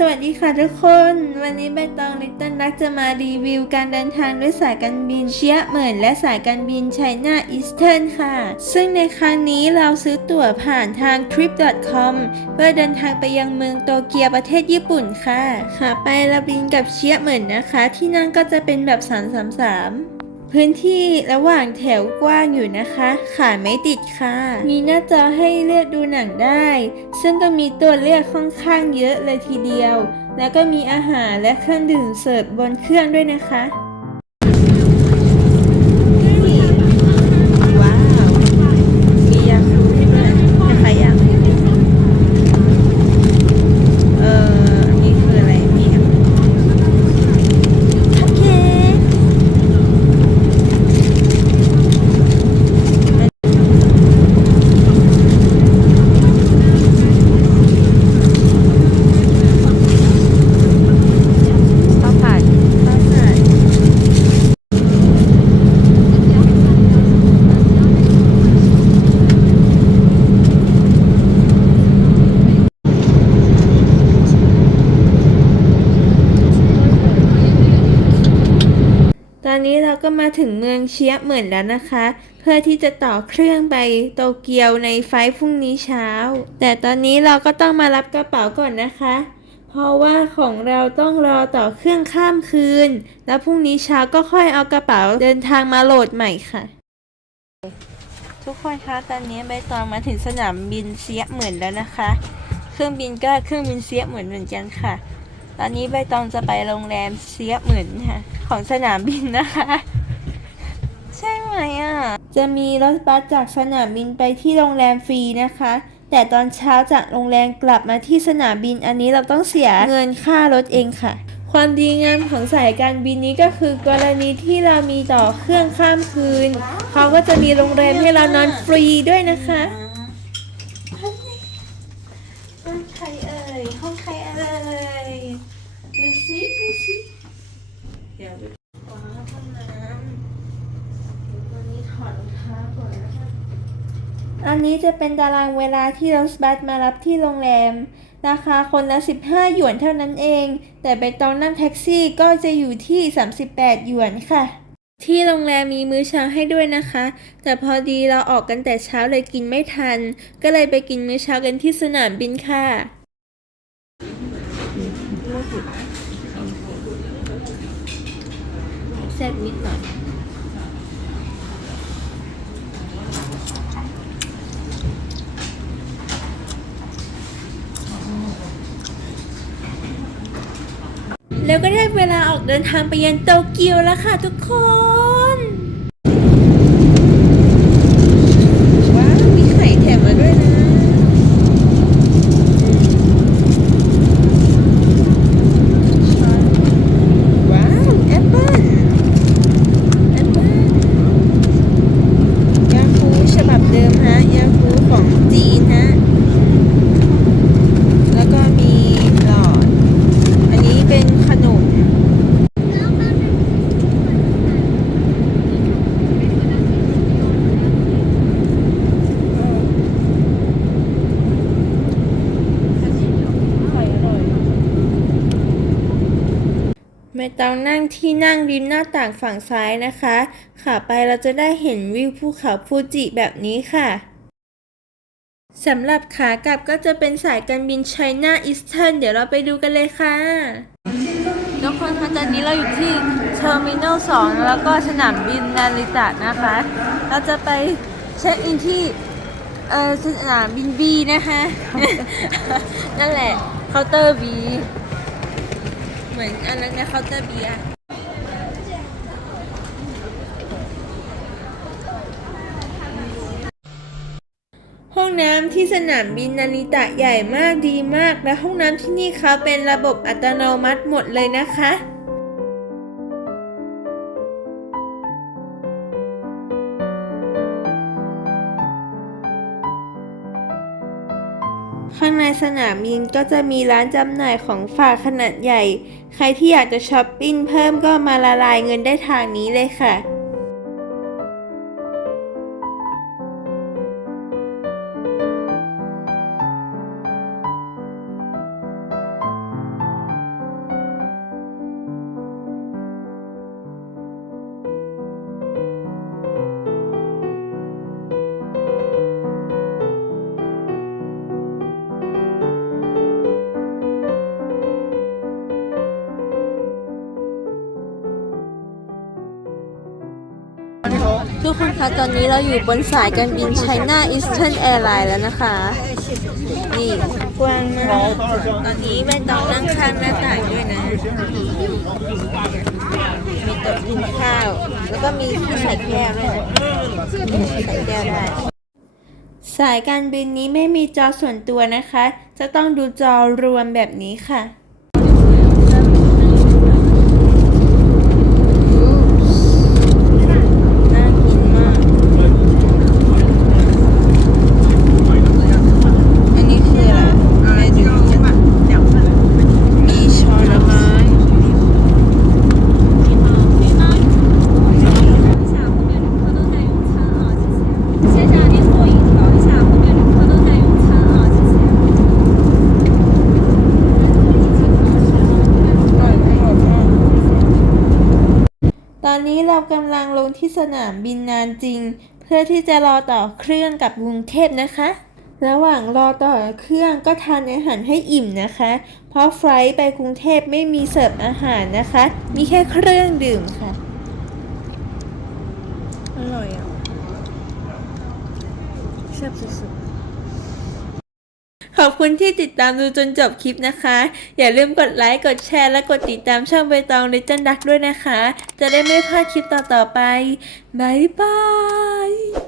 สวัสดีค่ะทุกคน วันนี้ใบตองลิตเติ้ลรักจะมารีวิวการเดินทางด้วยสายการบินเชียเหมินและสายการบินไชน่าอีสเทิร์นค่ะ ซึ่งในครั้งนี้เราซื้อตั๋วผ่านทาง trip.com เพื่อเดินทางไปยังเมืองโตเกียวประเทศญี่ปุ่นค่ะขาไปเราบินกับเชียเหมินนะคะ ที่นั่งก็จะเป็นแบบ333 พื้นที่ระหว่างแถวกว้างอยู่นะคะ ขาไม่ติดค่ะ มีหน้าจอให้เลือกดูหนังได้ ซึ่งก็มีตัวเลือกค่อนข้างเยอะเลยทีเดียว แล้วก็มีอาหารและเครื่องดื่มเสิร์ฟบนเครื่องด้วยนะคะ ว้าว มียาคูด้วยนะคะยังเอออันนี่คืออะไร มีคัพเค้ก ข้าวผัดข้าวผัดต อนนี้เราก็มาถึงเมืองเชียเหมินแล้วนะคะ เพื่อที่จะต่อเครื่องไปโตเกียวในไฟล์พรุ่งนี้เช้า แต่ตอนนี้เราก็ต้องมารับกระเป๋าก่อนนะคะ เพราะว่าของเราต้องรอต่อเครื่องข้ามคืน แล้วพรุ่งนี้เช้าก็ค่อยเอากระเป๋าเดินทางมาโหลดใหม่ค่ะ ทุกคนคะตอนนี้ใบตองมาถึงสนามบินเสียเหมือนแล้วนะคะ เครื่องบินก็เครื่องบินเสียเหมือนเหมือนกันค่ะ ตอนนี้ใบตองจะไปโรงแรมเสียเหมือนค่ะ ของสนามบินนะคะ ใช่ไหมอะ จะมีรถบัสจากสนามบินไปที่โรงแรมฟรีนะคะ แต่ตอนเช้าจากโรงแรมกลับมาที่สนามบินอันนี้เราต้องเสียเงินค่ารถเองค่ะความดีงามของสายการบินนี้ก็คือกรณีที่เรามีต่อเครื่องข้ามคืน เขาก็จะมีโรงแรมให้เรานอนฟรีด้วยนะคะ ห้องใครเอ่ย ห้องใครเอ่ย ดูสิดูสิ วดูว้าวห้องน้ำเดี๋ยวตอนนี้ถอดรองเท้าก่อนนะคะอันนี้จะเป็นตารางเวลาที่รถบัสมารับที่โรงแรม ราคาคนละ 15 หยวนเท่านั้นเอง แต่ไปตอนนั่งแท็กซี่ก็จะอยู่ที่ 38 หยวนค่ะ ที่โรงแรมมีมื้อเช้าให้ด้วยนะคะ แต่พอดีเราออกกันแต่เช้าเลยกินไม่ทัน ก็เลยไปกินมื้อเช้ากันที่สนามบินค่ะ แซ่บนิดหน่อยแล้วก็ได้เวลาออกเดินทางไปยันโตเกียวแล้วค่ะทุกคน ว้าว มีไข่แถมมาด้วยนะว้าว แอปเปิ้ลแอปเปิ้ลยาคูฉบับเดิมฮะ ยาคูของจีนฮะ แล้วก็มีหลอด อันนี้เป็นขนม ไม่ต้องนั่งที่นั่งริมหน้าต่างฝั่งซ้ายนะคะขาไปเราจะได้เห็นวิวภูเขาฟูจิแบบนี้ค่ะสำหรับขากลับก็จะเป็นสายการบิน China Eastern เดี๋ยวเราไปดูกันเลยค่ะ ทุกคนคะตอนนี้เราอยู่ที่เทอร์มินอล2แล้วก็สนามบินนาริตะนะคะ เราจะไปเช็คอินที่เออสนามบิน B นะคะ นั่นแหละเคาน์เตอร์ B เหมือนอันนั้นนเคาน์เตอร์ B อะห้องน้ำที่สนามบินนาริตะใหญ่มากดีมาก และห้องน้ำที่นี่เขาเป็นระบบอัตโนมัติหมดเลยนะคะางในสนามบินก็จะมีร้านจำหน่ายของฝากขนาดใหญ่ ใครที่อยากจะช้อปปิ้งเพิ่มก็มาละลายเงินได้ทางนี้เลยค่ะ คนคะตอนนี้เราอยู่บนสายการบิน China Eastern Airlines แล้วนะคะ นี่กว้างมากตอนนี้ไม่ต้องนั่งข้างหน้าต่างด้วยนะ มีโต๊ะกินข้าว แล้วก็มีที่ใส่แก้วด้วยนะใส่แก้วได้สายการบินนี้ไม่มีจอส่วนตัวนะคะ จะต้องดูจอรวมแบบนี้ค่ะ อนนี้เรากำลังลงที่สนามบินนานจริง เพื่อที่จะรอต่อเครื่องกับกรุงเทพนะคะ ระหว่างรอต่อเครื่องก็ทานอาหารให้อิ่มนะคะ เพราะไฟล์ไปกรุงเทพไม่มีเสิร์ฟอาหารนะคะ มีแค่เครื่องดื่มค่ะ อร่อยอะแซ่บสุด อบคุณที่ติดตามดูจนจบคลิปนะคะ อย่าลืมกดไลค์ กดแชร์และกดติดตามช่องใบตองเลจันดักด้วยนะคะ จะได้ไม่พลาดคลิปต่อๆไป บ๊ายบาย